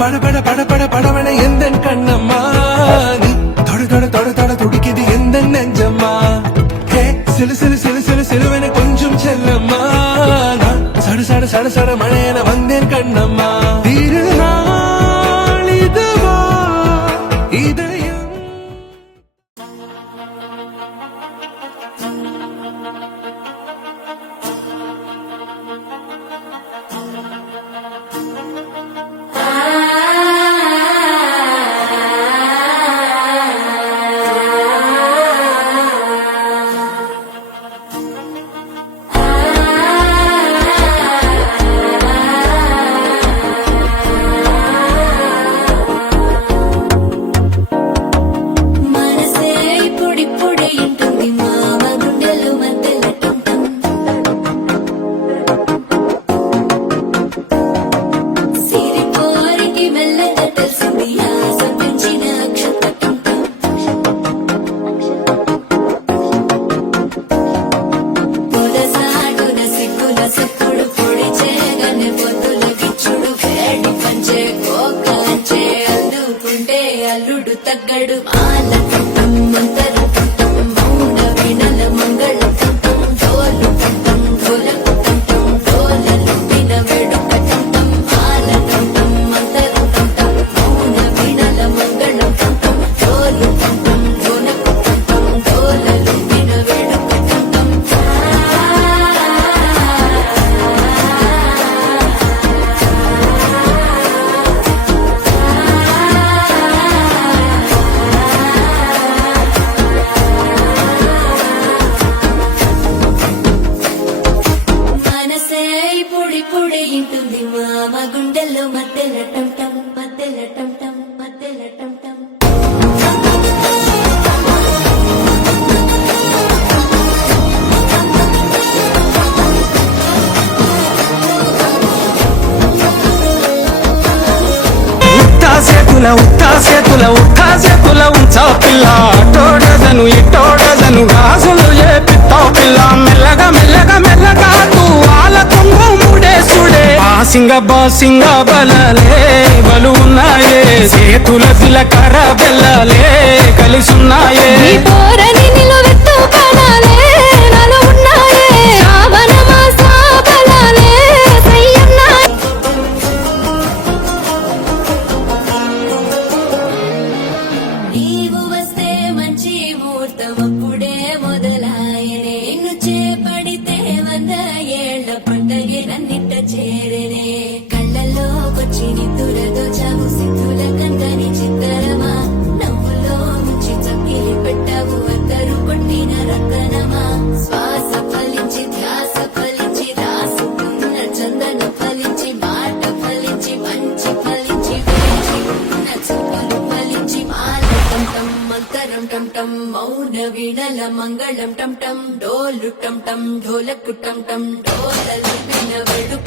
பட பட பட படவன எந்தன் கண்ணம்மா நீ தொட தொட தொட தொட துடிக்குது எந்தன் நெஞ்சம்மா ஹே சிலு சிலு சிலு சிலு சிலுவன கொஞ்சம் செல்லம்மா நான் சட சட சட சட மழையன வந்தேன் கண்ணம்மா திருநாள் இதுவா இதயம் అల్లుడు తగ్గడు మాల కంఠం మంతర కంఠం మౌన వీణల మంగళ కంఠం డోలు కంఠం డోలకు కంఠం డోలలు విన వేడుక కంఠం మాల కంఠం మంతర కంఠం మౌన వీణల మంగళ కంఠం డోలు కంఠం డోలకు కంఠం డోలలు విన వేడుక కంఠం ఇంటుంది మామ గుండెల్లో మధ్యల టంటం మధ్యల టంటం మధ్యల టంటం ఉత్తాసేతుల ఉంచా పిల్ల అటోడజను ఇటోడజను గాజులు ఏ పిత్తావు పిల్ల మెల్లగా మెల్లగా మెల్లగా తూ వాళ్ళ కొంగు ముడేసుడే బాసింగ బలలే బలు ఉన్నాయే చేతుల జిలకర బెల్లలే కలిసున్నాయే అప్పుడే మొదలాయనే నిన్ను చేపడితే 100 ఏళ్ల పండగే నన్నిట్ట చేరనే కళ్ళల్లోకొచ్చి నిద్దురదో చావు సిద్ధుల కందని చిత్తరమా నవ్వులో ముంచి చక్కిలి పెట్టావు అందరూ కొట్టిన రతనమా శ్వాస ఫలించి ధ్యాస ఫలించి రాసుకున్న చందన ఫలించి మాట ఫలించి మంచి ఫలించి వేచి ఉన్న చూపులు ఫలించి మాల కంఠం మంతరం టంటం మౌన వీణల మంగళం టంటం డోలు టంటం ఢోలకు టంటం డోలలు విన వెడుక